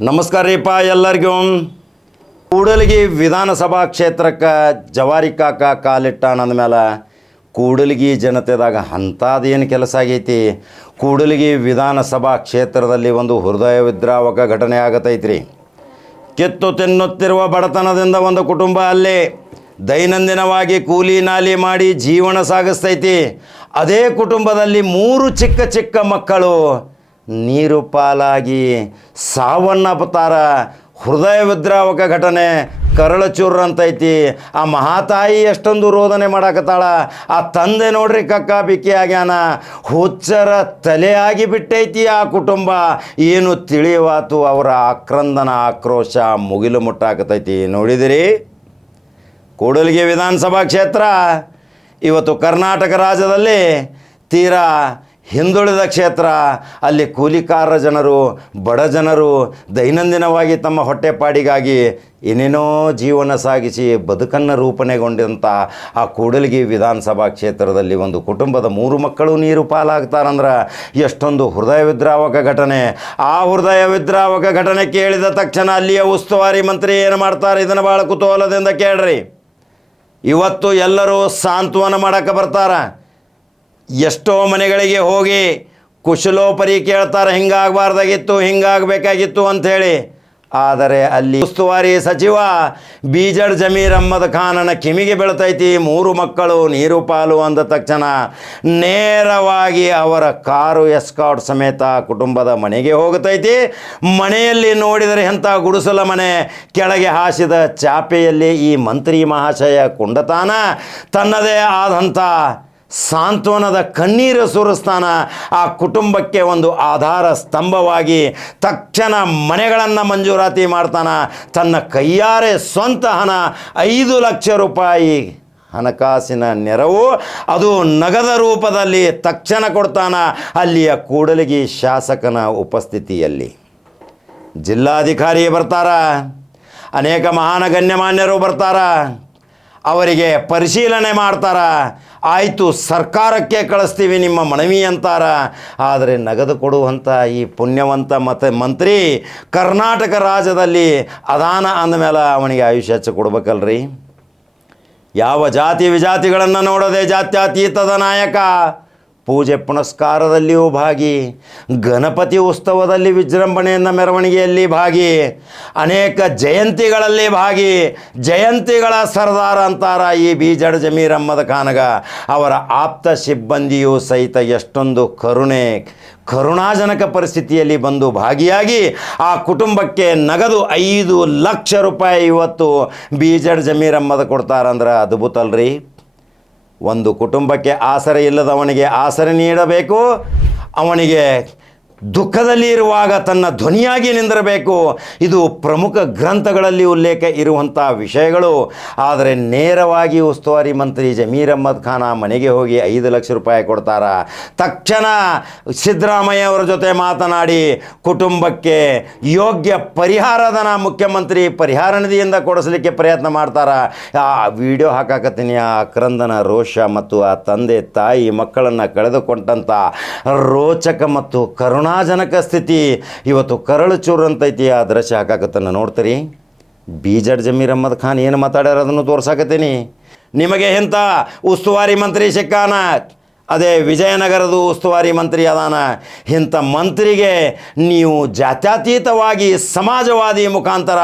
ನಮಸ್ಕಾರ ರೀಪ ಎಲ್ಲರಿಗೂ. ಕೂಡಲಗಿ ವಿಧಾನಸಭಾ ಕ್ಷೇತ್ರಕ್ಕೆ ಜವಾರಿ ಕಾಕ ಕಾಲಿಟ್ಟಾನ ಅಂದಮೇಲೆ ಕೂಡಲಗಿ ಜನತೆದಾಗ ಅಂಥದ್ದೇನು ಕೆಲಸ ಆಗೈತಿ. ಕೂಡಲಗಿ ವಿಧಾನಸಭಾ ಕ್ಷೇತ್ರದಲ್ಲಿ ಒಂದು ಹೃದಯ ವಿದ್ರಾವಕ ಘಟನೆ ಆಗತೈತ್ರಿ. ಕಿತ್ತು ತಿನ್ನುತ್ತಿರುವ ಬಡತನದಿಂದ ಒಂದು ಕುಟುಂಬ ಅಲ್ಲೇ ದೈನಂದಿನವಾಗಿ ಕೂಲಿ ನಾಲಿ ಮಾಡಿ ಜೀವನ ಸಾಗಿಸ್ತೈತಿ. ಅದೇ ಕುಟುಂಬದಲ್ಲಿ 3 ಚಿಕ್ಕ ಚಿಕ್ಕ ಮಕ್ಕಳು ನೀರು ಪಾಲಾಗಿ ಸಾವನ್ನಪ್ಪುತ್ತಾರ. ಹೃದಯ ವಿದ್ರಾವಕ ಘಟನೆ ಕರಳಚೂರು ಅಂತೈತಿ. ಆ ಮಹಾತಾಯಿ ಎಷ್ಟೊಂದು ರೋದನೆ ಮಾಡಾಕತ್ತಾಳ. ಆ ತಂದೆ ನೋಡ್ರಿ ಕಕ್ಕ ಬಿಕ್ಕಿ ಆಗ್ಯಾನ. ಹುಚ್ಚರ ತಲೆಯಾಗಿ ಬಿಟ್ಟೈತಿ ಆ ಕುಟುಂಬ. ಏನು ತಿಳಿವಾತು ಅವರ ಆಕ್ರಂದನ ಆಕ್ರೋಶ ಮುಗಿಲು ಮುಟ್ಟಾಕತೈತಿ. ನೋಡಿದಿರಿ, ಕೂಡಲಗಿ ವಿಧಾನಸಭಾ ಕ್ಷೇತ್ರ ಇವತ್ತು ಕರ್ನಾಟಕ ರಾಜ್ಯದಲ್ಲಿ ತೀರಾ ಹಿಂದುಳಿದ ಕ್ಷೇತ್ರ. ಅಲ್ಲಿ ಕೂಲಿಕಾರ ಜನರು, ಬಡ ಜನರು ದೈನಂದಿನವಾಗಿ ತಮ್ಮ ಹೊಟ್ಟೆಪಾಡಿಗಾಗಿ ಏನೇನೋ ಜೀವನ ಸಾಗಿಸಿ ಬದುಕನ್ನು ರೂಪಣೆಗೊಂಡಂಥ ಆ ಕೂಡಲಗಿ ವಿಧಾನಸಭಾ ಕ್ಷೇತ್ರದಲ್ಲಿ ಒಂದು ಕುಟುಂಬದ 3 ಮಕ್ಕಳು ನೀರು ಪಾಲಾಗ್ತಾರಂದ್ರೆ ಎಷ್ಟೊಂದು ಹೃದಯ ವಿದ್ರಾವಕ ಘಟನೆ. ಆ ಹೃದಯ ವಿದ್ರಾವಕ ಘಟನೆ ಕೇಳಿದ ತಕ್ಷಣ ಅಲ್ಲಿಯ ಉಸ್ತುವಾರಿ ಮಂತ್ರಿ ಏನು ಮಾಡ್ತಾರೆ, ಇದನ್ನು ಭಾಳ ಕುತೂಹಲದಿಂದ ಕೇಳ್ರಿ. ಇವತ್ತು ಎಲ್ಲರೂ ಸಾಂತ್ವನ ಮಾಡೋಕ್ಕೆ ಬರ್ತಾರೆ. ಎಷ್ಟೋ ಮನೆಗಳಿಗೆ ಹೋಗಿ ಕುಶಲೋಪರಿ ಕೇಳ್ತಾರೆ, ಹಿಂಗಾಗಬಾರ್ದಾಗಿತ್ತು, ಹಿಂಗಾಗಬೇಕಾಗಿತ್ತು ಅಂಥೇಳಿ. ಆದರೆ ಅಲ್ಲಿ ಉಸ್ತುವಾರಿ ಸಚಿವ ಬೀಜಡ್ ಜಮೀರ್ ಅಹ್ಮದ್ ಖಾನನ ಕಿವಿಗೆ ಬೀಳ್ತೈತಿ 3 ಮಕ್ಕಳು ನೀರು ಪಾಲು ಅಂದ ತಕ್ಷಣ ನೇರವಾಗಿ ಅವರ ಕಾರು ಎಸ್ಕಾರ್ಟ್ ಸಮೇತ ಕುಟುಂಬದ ಮನೆಗೆ ಹೋಗ್ತೈತಿ. ಮನೆಯಲ್ಲಿ ನೋಡಿದರೆ ಎಂಥ ಗುಡಿಸಲ ಮನೆ, ಕೆಳಗೆ ಹಾಸಿದ ಚಾಪೆಯಲ್ಲಿ ಈ ಮಂತ್ರಿ ಮಹಾಶಯ ಕುಂಡತಾನ ತನ್ನದೇ ಆದಂಥ ಸಾಂತ್ವನದ ಕಣ್ಣೀರು ಸುರಿಸ್ತಾನ. ಆ ಕುಟುಂಬಕ್ಕೆ ಒಂದು ಆಧಾರ ಸ್ತಂಭವಾಗಿ ತಕ್ಷಣ ಮನೆಗಳನ್ನು ಮಂಜೂರಾತಿ ಮಾಡ್ತಾನ. ತನ್ನ ಕೈಯಾರೆ ಸ್ವಂತ ಹಣ 5 ಲಕ್ಷ ರೂಪಾಯಿ ಹಣಕಾಸಿನ ನೆರವು, ಅದು ನಗದ ರೂಪದಲ್ಲಿ ತಕ್ಷಣ ಕೊಡ್ತಾನ. ಅಲ್ಲಿಯ ಕೂಡಲಗಿ ಶಾಸಕನ ಉಪಸ್ಥಿತಿಯಲ್ಲಿ ಜಿಲ್ಲಾಧಿಕಾರಿ ಬರ್ತಾರ, ಅನೇಕ ಮಹಾನ ಗಣ್ಯಮಾನ್ಯರು ಬರ್ತಾರ, ಅವರಿಗೆ ಪರಿಶೀಲನೆ ಮಾಡ್ತಾರ. ಆಯಿತು, ಸರ್ಕಾರಕ್ಕೆ ಕಳಿಸ್ತೀವಿ ನಿಮ್ಮ ಮನವಿ ಅಂತಾರ. ಆದರೆ ನಗದು ಕೊಡುವಂಥ ಈ ಪುಣ್ಯವಂತ ಮಂತ್ರಿ ಕರ್ನಾಟಕ ರಾಜ್ಯದಲ್ಲಿ ಅದಾನ ಅಂದಮೇಲೆ ಅವನಿಗೆ ಆಯುಷ್ಯ ಹೆಚ್ಚು ಕೊಡ್ಬೇಕಲ್ರಿ. ಯಾವ ಜಾತಿ ವಿಜಾತಿಗಳನ್ನು ನೋಡದೆ ಜಾತ್ಯತೀತದ ನಾಯಕ. ಪೂಜೆ ಪುನಸ್ಕಾರದಲ್ಲಿಯೂ ಭಾಗಿ, ಗಣಪತಿ ಉತ್ಸವದಲ್ಲಿ ವಿಜೃಂಭಣೆಯಿಂದ ಮೆರವಣಿಗೆಯಲ್ಲಿ ಭಾಗಿ, ಅನೇಕ ಜಯಂತಿಗಳಲ್ಲಿ ಭಾಗಿ, ಜಯಂತಿಗಳ ಸರ್ದಾರ ಅಂತಾರ ಈ ಬೀಜಡ್ ಜಮೀರ್ ಅಹ್ಮದ್ ಖಾನಗ. ಅವರ ಆಪ್ತ ಸಿಬ್ಬಂದಿಯೂ ಸಹಿತ ಎಷ್ಟೊಂದು ಕರುಣಾಜನಕ ಪರಿಸ್ಥಿತಿಯಲ್ಲಿ ಬಂದು ಭಾಗಿಯಾಗಿ ಆ ಕುಟುಂಬಕ್ಕೆ ನಗದು 5 ಲಕ್ಷ ರೂಪಾಯಿ ಇವತ್ತು ಬೀಜಡ್ ಜಮೀರ್ ಅಹ್ಮದ್ ಕೊಡ್ತಾರಂದ್ರೆ ಅದ್ಭುತ ಅಲ್ರಿ. ಒಂದು ಕುಟುಂಬಕ್ಕೆ ಆಸರೆ ಇಲ್ಲದವನಿಗೆ ಆಸರೆ ನೀಡಬೇಕು. ಅವನಿಗೆ ದುಃಖದಲ್ಲಿ ಇರುವಾಗ ತನ್ನ ಧ್ವನಿಯಾಗಿ ನಿಂದಿರಬೇಕು. ಇದು ಪ್ರಮುಖ ಗ್ರಂಥಗಳಲ್ಲಿ ಉಲ್ಲೇಖ ಇರುವಂಥ ವಿಷಯಗಳು. ಆದರೆ ನೇರವಾಗಿ ಉಸ್ತುವಾರಿ ಮಂತ್ರಿ ಜಮೀರ್ ಅಹ್ಮದ್ ಖಾನ ಮನೆಗೆ ಹೋಗಿ 5 ಲಕ್ಷ ರೂಪಾಯಿ ಕೊಡ್ತಾರ. ತಕ್ಷಣ ಸಿದ್ದರಾಮಯ್ಯ ಅವರ ಜೊತೆ ಮಾತನಾಡಿ ಕುಟುಂಬಕ್ಕೆ ಯೋಗ್ಯ ಪರಿಹಾರಧನ ಮುಖ್ಯಮಂತ್ರಿ ಪರಿಹಾರ ನಿಧಿಯಿಂದ ಕೊಡಿಸಲಿಕ್ಕೆ ಪ್ರಯತ್ನ ಮಾಡ್ತಾರ. ಆ ವಿಡಿಯೋ ಹಾಕಾಕತ್ತೀನಿ. ಆ ಕ್ರಂದನ ರೋಷ ಮತ್ತು ಆ ತಂದೆ ತಾಯಿ ಮಕ್ಕಳನ್ನು ಕಳೆದುಕೊಂಡಂಥ ರೋಚಕ ಮತ್ತು ಕರುಣಾಜನಕ ಸ್ಥಿತಿ ಇವತ್ತು ಕರಳು ಚೂರು ಅಂತೈತಿ. ಆ ದೃಶ್ಯ ಹಾಕಾಕತ್ತನ್ನು ನೋಡ್ತೀರಿ. ಬೀಜಡ್ ಜಮೀರ್ ಅಹ್ಮದ್ ಖಾನ್ ಏನು ಮಾತಾಡ್ಯಾರ ಅದನ್ನು ತೋರ್ಸಾಕತ್ತೀನಿ ನಿಮಗೆ. ಎಂಥ ಉಸ್ತುವಾರಿ ಮಂತ್ರಿ ಸಿಕ್ಕಾನ, ಅದೇ ವಿಜಯನಗರದ ಉಸ್ತುವಾರಿ ಮಂತ್ರಿ ಅದಾನ. ಇಂಥ ಮಂತ್ರಿಗೆ ನೀವು ಜಾತ್ಯತೀತವಾಗಿ ಸಮಾಜವಾದಿ ಮುಖಾಂತರ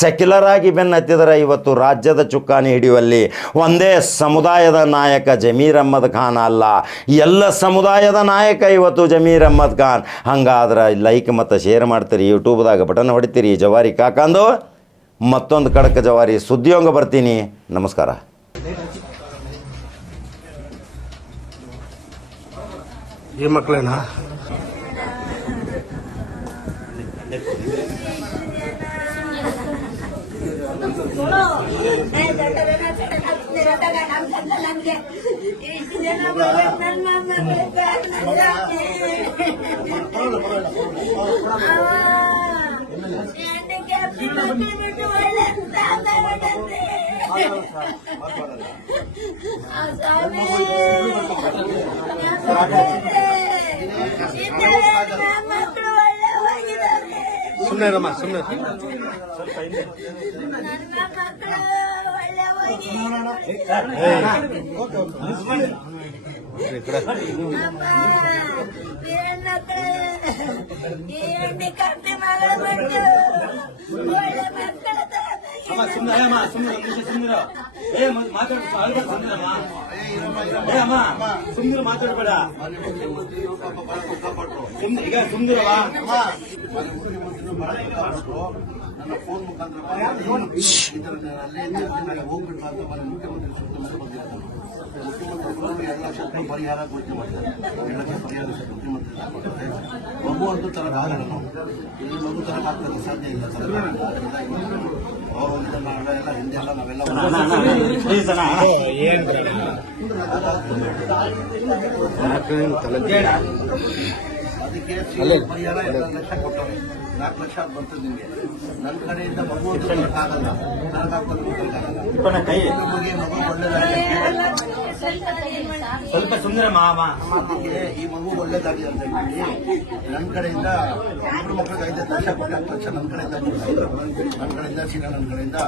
ಸೆಕ್ಯುಲರ್ ಆಗಿ ಬೆನ್ನತ್ತಿದರೆ ಇವತ್ತು ರಾಜ್ಯದ ಚುಕ್ಕಾಣಿ ಹಿಡಿಯುವಲ್ಲಿ ಒಂದೇ ಸಮುದಾಯದ ನಾಯಕ ಜಮೀರ್ ಅಹ್ಮದ್ ಖಾನ್ ಅಲ್ಲ, ಎಲ್ಲ ಸಮುದಾಯದ ನಾಯಕ ಇವತ್ತು ಜಮೀರ್ ಅಹ್ಮದ್ ಖಾನ್. ಹಂಗಾದ್ರೆ ಲೈಕ್ ಮತ್ತು ಶೇರ್ ಮಾಡ್ತೀರಿ, ಯೂಟ್ಯೂಬ್ದಾಗ ಬಟನ್ ಹೊಡಿತೀರಿ. ಜವಾರಿ ಕಾಕಂದು ಮತ್ತೊಂದು ಕಡಕ ಜವಾರಿ ಸುದ್ದಿಯೊಂಗ ಬರ್ತೀನಿ. ನಮಸ್ಕಾರ. ಈ ಮಕ್ಕಳೇನಾ? ಸುಮ್ಮನೆ ಇರಮ್ಮ ಸುಮ್ಮನೆ ನನ್ನ ಮಕ್ಕಳು ಒಳ್ಳೆ ಹೋಗಿ ಅಮ್ಮ ಮಕ್ಕಳು ಈ ಹೆಣ್ಣಿ ಕಪ್ಪಿ ಮಗಳು ಬಿಟ್ಟು ಒಳ್ಳೆ ಮಕ್ಕಳ ಮಾತಾಡಬೇಡ ಈಗ ಸುಂದರವಾ ನನ್ನ ಫೋನ್ ಮುಖಾಂತರ ಹೋಗ್ಬಿಟ್ಟು ಅಂತ ಮುಖ್ಯಮಂತ್ರಿ ಸುತ್ತಮುತ್ತ ಬಂದಿರ್ತಾರೆ. ಮುಖ್ಯಮಂತ್ರಿಗಳು 2 ಲಕ್ಷ ರೂಪಾಯಿ ಪರಿಹಾರ ಘೋಷಣೆ ಮಾಡಿದ್ದಾರೆ. 2 ಲಕ್ಷ ಪರಿಹಾರ ಮುಖ್ಯಮಂತ್ರಿ ಕೊಡ್ತಾರೆ. ಮಗು ಅಂತೂ ತರಕ್ ಆಗಲ್ಲ ನಾವು ಇಲ್ಲಿ ಮಗು ತರಕ್ ಆಗ್ತದೆ ಸಾಧ್ಯ ಇಲ್ಲ ಸರ್. ಅವರು ನಾವೆಲ್ಲ ಹಿಂದೆಲ್ಲ ನಾವೆಲ್ಲ ಅದಕ್ಕೆ ಪರಿಹಾರ 2 ಲಕ್ಷ ಕೊಟ್ಟವ್ರೆ. 4 ಲಕ್ಷ ಬರ್ತದೆ ನಿಮಗೆ. ನನ್ನ ಕಡೆಯಿಂದ ಮಗು ಆಗಲ್ಲ ಮಗು ಒಳ್ಳೇದಾಗಿ ಸ್ವಲ್ಪ ಸುಂದರ ಮಾಮ ಈ ಮಗು ಒಳ್ಳೇದಾಗಿ ಅಂತ ಹೇಳಿ ನನ್ನ ಕಡೆಯಿಂದ 2 ಮಕ್ಕಳಿಗೆ 5 ಲಕ್ಷ ಕೊಟ್ಟು 10 ಲಕ್ಷ ನನ್ನ ಕಡೆಯಿಂದ ನನ್ನ ಕಡೆಯಿಂದ ಸೀನಾ ನನ್ನ ಕಡೆಯಿಂದ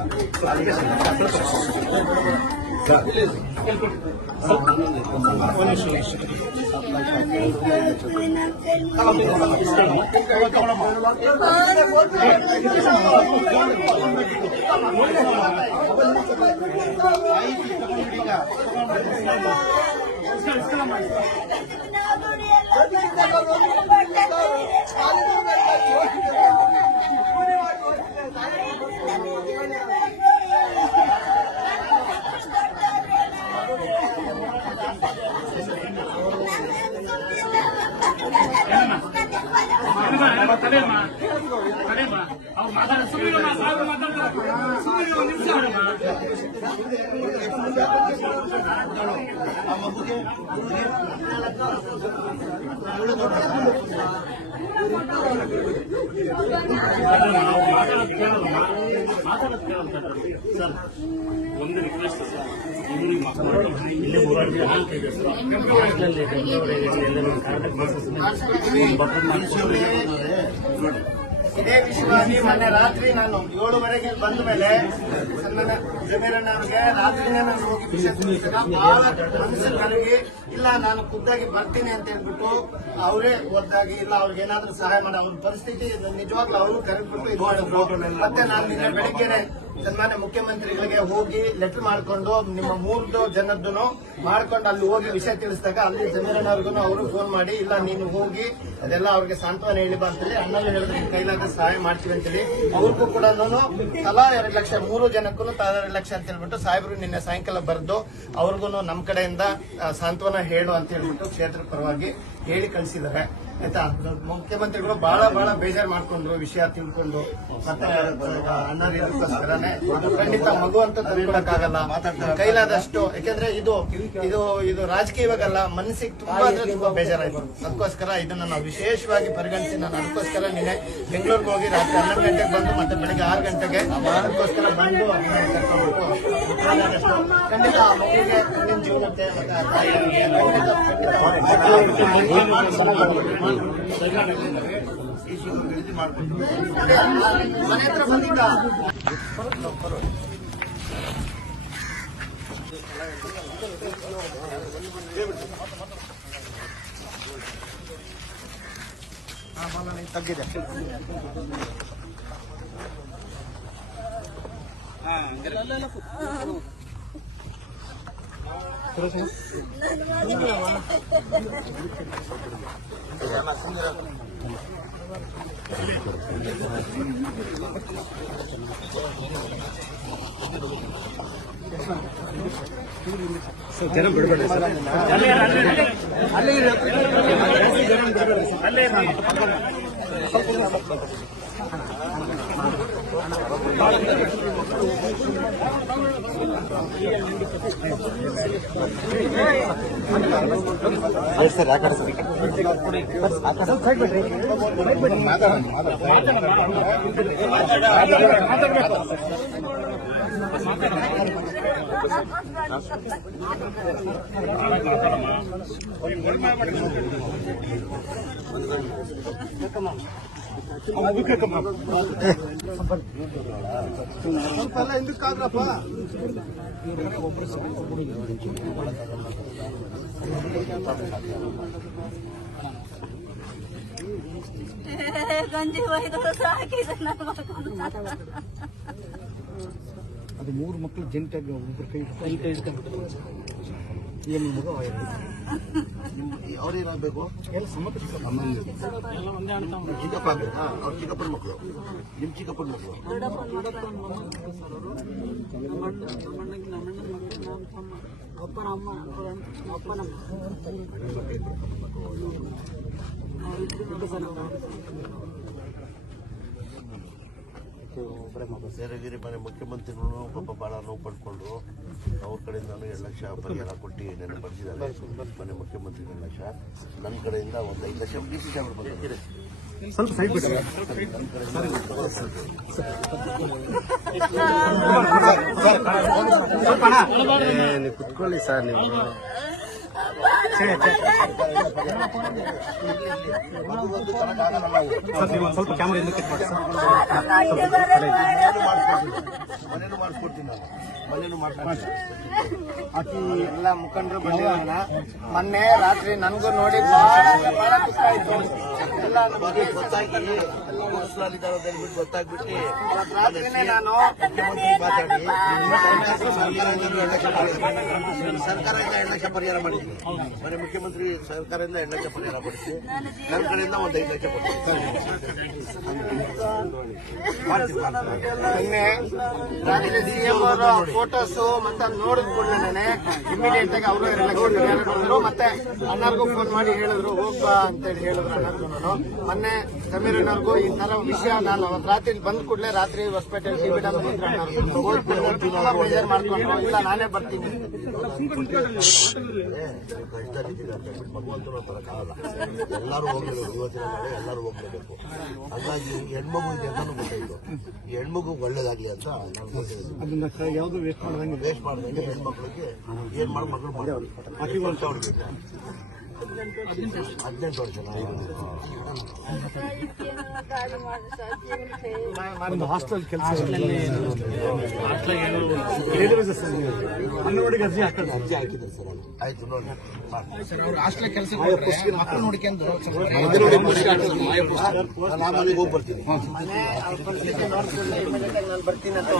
ಒಂದು ರಿಕ್ವೆಸ್ಟ್ ಸರ್, ಇವ್ರಿಗೆ ಮಕ್ಕಳು ಇಲ್ಲೇ ಹೋರಾಡಿ ಇದೇ ವಿಷಯವಾಗಿ ಮೊನ್ನೆ ರಾತ್ರಿ ನಾನು 7:30 ಬಂದ ಮೇಲೆ ನನ್ನ ಜಮೀರಣ್ಣ ಅವ್ರಿಗೆ ರಾತ್ರಿನೇ ನಾನು ಹೋಗಿ ಬಹಳ ಮನಸ್ಸು ಕರಗಿ ಇಲ್ಲ ನಾನು ಖುದ್ದಾಗಿ ಬರ್ತೀನಿ ಅಂತ ಹೇಳ್ಬಿಟ್ಟು ಅವರೇ ಒದ್ದಾಗಿ ಇಲ್ಲ ಅವ್ರಿಗೆ ಏನಾದ್ರೂ ಸಹಾಯ ಮಾಡಿ ಅವ್ರ ಪರಿಸ್ಥಿತಿ ನಿಜವಾಗ್ಲೂ ಅವರು ಕರೆದ್ಬಿಟ್ಟು ಇದು ಮಾಡಿದ್ರು. ಮತ್ತೆ ನಾನು ನಿನ್ನೆ ಬೆಳಿಗ್ಗೆನೆ ಸನ್ಮಾನ್ಯ ಮುಖ್ಯಮಂತ್ರಿಗಳಿಗೆ ಹೋಗಿ ಲೆಟರ್ ಮಾಡ್ಕೊಂಡು ನಿಮ್ಮ 3 ಜನದ್ದು ಮಾಡ್ಕೊಂಡು ಅಲ್ಲಿ ಹೋಗಿ ವಿಷಯ ತಿಳಿಸಿದಾಗ ಅಲ್ಲಿ ಜಮೀರಣ್ಣವ್ರಿಗೂ ಅವರು ಫೋನ್ ಮಾಡಿ ಇಲ್ಲ ನೀನು ಹೋಗಿ ಅದೆಲ್ಲ ಅವ್ರಿಗೆ ಸಾಂತ್ವನ ಹೇಳಿ ಬರ್ತದೆ ಅಣ್ಣಲ್ಲಿ ಹೇಳಿದ್ರೆ ಕೈಲಾದ ಸಹಾಯ ಮಾಡ್ತೀವಿ ಅಂತೇಳಿ ಅವ್ರಿಗೂ ಕೂಡ ತಲಾ 2 ಲಕ್ಷ 3 ಜನಕ್ಕೂ ತಲಾ 2 ಲಕ್ಷ ಅಂತ ಹೇಳ್ಬಿಟ್ಟು ಸಾಹೇಬರು ನಿನ್ನೆ ಸಾಯಂಕಾಲ ಬರೆದು ಅವ್ರಿಗೂ ನಮ್ಮ ಕಡೆಯಿಂದ ಸಾಂತ್ವನ ಹೇಳು ಅಂತ ಹೇಳ್ಬಿಟ್ಟು ಕ್ಷೇತ್ರ ಪರವಾಗಿ ಹೇಳಿ ಕಳಿಸಿದ್ದಾರೆ. ಆಯ್ತಾ, ಮುಖ್ಯಮಂತ್ರಿಗಳು ಬಹಳ ಬೇಜಾರು ಮಾಡ್ಕೊಂಡ್ರು ವಿಷಯ ತಿಳ್ಕೊಂಡು. ಮತ್ತೆ ಅಣ್ಣರಿಗೋಸ್ಕರನೇ ಖಂಡಿತ ಮಗು ಅಂತ ತಂದ್ಕೊಡಕ್ಕಾಗಲ್ಲ, ಕೈಲಾದಷ್ಟು. ಯಾಕೆಂದ್ರೆ ಇದು ರಾಜಕೀಯವಾಗಲ್ಲ, ಮನಸ್ಸಿಗೆ ತುಂಬಾ ಅಂದ್ರೆ ತುಂಬಾ ಬೇಜಾರಾಯ್ತು. ಅದಕ್ಕೋಸ್ಕರ ಇದನ್ನ ನಾವು ವಿಶೇಷವಾಗಿ ಪರಿಗಣಿಸಿ ನಾನು ಅದಕ್ಕೋಸ್ಕರ ನಿನ್ನೆ ಬೆಂಗಳೂರಿಗೆ ಹೋಗಿ ರಾತ್ರಿ 11 ಗಂಟೆಗೆ ಬಂದು ಮತ್ತೆ ಬೆಳಿಗ್ಗೆ 6 ಗಂಟೆಗೆ ಅದಕ್ಕೋಸ್ಕರ ಬಂದು ಖಂಡಿತ ಆ ಮಗುವಿಗೆ ಮುಂದಿನ ಜೀವನಕ್ಕೆ ಮತ್ತೆ ಆ ತಾಯಿಗೆ ಮನೆ ಹತ್ರ ಬಂದಿದ್ದ ತಗ್ಗಿದೆ. ಜನ ಬಿಡಬೇಡ ಸರ್ ಯಾಕಡೆ ಸ್ವಲ್ಪ ಎಲ್ಲ ಹಿಂದಕ್ಕಾದ್ರಪ್ಪ. ಗಂಜಿ ಒಯ್ದು ಸಾಕಿದೆ ನನ್ನ ಮಗನ. ಅದು 3 ಮಕ್ಕಳು ಜಂಟಿಯಾಗಿ ಒಬ್ಬರು ಕೈ ಇಟ್ಕೊಂಡು ಏನು ಮಗ ಅವ್ರೇನಾಗಬೇಕು ಎಲ್ಲ ಸಮ್ಮತ ಚಿಕ್ಕಪ್ಪ ಆಗ್ಬೇಕಾ? ಅವ್ರ ಚಿಕ್ಕಪ್ಪನ ಮಕ್ಕಳು, ನಿಮ್ ಚಿಕ್ಕಪ್ಪನ ಮಕ್ಕಳು. ಅಪ್ಪನ ಅಮ್ಮ ಅಪ್ಪನ ಸೇರಗಿರಿ ಮನೆ ಮುಖ್ಯಮಂತ್ರಿಗಳು ಪಾಪ ಬಹಳ ನೋವು ಪಡ್ಕೊಂಡು ಅವ್ರ ಕಡೆಯಿಂದ 2 ಲಕ್ಷ ಪರಿಹಾರ ಕೊಟ್ಟು ನೆನ್ನೆ ಬರ್ತಿದ್ದಾರೆ. ಮನೆ ಮುಖ್ಯಮಂತ್ರಿ 2 ಲಕ್ಷ, ನನ್ನ ಕಡೆಯಿಂದ 1 5 ಲಕ್ಷ ಡಿಸಿ ಸಾಹೇಬರು ಬಂದಿದ್ದಾರೆ. ಸ್ವಲ್ಪ ಸೈಡ್ ಬಿಡಿ. ಕುತ್ಕೊಳ್ಳಿ ಸರ್ ನೀವು. ಸ್ವಲ್ಪ ಕ್ಯಾಮರಾ ಹಿಂದಕ್ಕೆ ಮನೇನು ಮಾಡಿಸ್ಕೊಡ್ತೀನಿ ನಾನು, ಮನೇನು ಮಾಡ್ತೀನಿ. ಆಕಿ ಎಲ್ಲ ಮುಖಂಡರು ಬಂದಿರೋಣ. ಮೊನ್ನೆ ರಾತ್ರಿ ನನ್ಗೂ ನೋಡಿ ಬಹಳ ಖುಷಿ ಆಯ್ತು. ಎಲ್ಲ ನಮಗೆ ಗೊತ್ತಾಗಿ ಹೊಸಲಿದ್ದಾರೆ ಬಿಟ್ಟು ಗೊತ್ತಾಗ್ಬಿಟ್ಟು ರಾತ್ರಿನೇ ನಾನು ಸರ್ಕಾರದಿಂದ 2 ಲಕ್ಷ ಪರಿಹಾರ ಮಾಡಿದ್ದೀನಿ. ಮನೆ ಮುಖ್ಯಮಂತ್ರಿ ಸರ್ಕಾರದಿಂದ 2 ಲಕ್ಷ ಪರಿಹಾರ ಮಾಡಿದ್ದೀನಿ. ನನ್ನ ಕಡೆಯಿಂದ 1 5 ಲಕ್ಷ ನಿನ್ನೆ ರಾತ್ರಿ ಸಿಎಂ ಅವರ ಫೋಟೋಸ್ ಮತ್ತೆ ನೋಡಿದ ಕೂಡಲೇ ಇಮಿಡಿಯೇಟ್ ಆಗಿ ಅವರು 2 ಲಕ್ಷ ಪರಿಹಾರ ಕೊಡಿದ್ರು. ಮತ್ತೆ ಅಣ್ಣರ್ಗೂ ಫೋನ್ ಮಾಡಿ ಹೇಳಿದ್ರು ಹೋಗ್ಬಾ ಅಂತೇಳಿ ಹೇಳಿದ್ರು ಅಣ್ಣರ್ಗೂ. ಮೊನ್ನೆ ಸಮೀರಣ್ಣವ್ರಿಗೂ ಈ ತರ ವಿಷಯ ನಾನು ಅವತ್ತು ರಾತ್ರಿ ಬಂದ ಕೂಡಲೇ ರಾತ್ರಿ ಹೊಸಪೇಟೆ ಟಿಬಿಡ ತುಂಬಾ ಪ್ರೆಷರ್ ಮಾಡ್ಕೊಂಡ್ರು. ಇಲ್ಲ ನಾನೇ ಬರ್ತೀನಿ. ಭಗವಂತನ ಬರೋಕ್ಕಾಗಲ್ಲ, ಎಲ್ಲರೂ ಹೋಗ್ಲೇಬೇಕು. ಇವತ್ತಿನ ನಾಳೆ ಎಲ್ಲರೂ ಹೋಗ್ಲೇಬೇಕು. ಹಾಗಾಗಿ ಹೆಣ್ಮಗು ಎಲ್ಲಾನು ಗೊತ್ತಾಯ್ತು. ಈ ಹೆಣ್ಮಗು ಒಳ್ಳೇದಾಗ್ಲಿ ಅಂತ ನಾನು ಗೊತ್ತಿದ್ದು. ಅದನ್ನ ಯಾವುದು ವೇಸ್ಟ್ ಮಾಡ್ದಂಗೆ ವೇಸ್ಟ್ ಮಾಡ್ದಂಗೆ ಹೆಣ್ಮಕ್ಳಿಗೆ ಏನ್ ಮಾಡಿ ಮಕ್ಕಳು ಮಾಡಿ 18 ವರ್ಷ ಅವ್ರಿಗೆ 18 ವರ್ಷ ಒಂದು ಹಾಸ್ಟೆಲ್ ಕೆಲಸ ಅಂಗನವಾಡಿಗೆ ಅರ್ಜಿ ಹಾಕ್ತಾರೆ. ಅರ್ಜಿ ಹಾಕಿದ್ದಾರೆ ಸರ್. ಅದು ಆಯ್ತು ನೋಡಿ. ಹಾಸ್ಟೆಲ್ ಕೆಲಸ ಮಕ್ಕಳು ನೋಡ್ಕೊಂಡು ನಾನು ಅಲ್ಲಿಗೆ ಹೋಗಿ ಬರ್ತೀನಿ. ಮನೆ ಅವ್ರ ಪರಿಸ್ಥಿತಿ ನೋಡ್ಕೊಂಡು ಇಮಿಡಿಯೇಟ್ ಆಗಿ ನಾನು ಬರ್ತೀನಿ ಅಂತ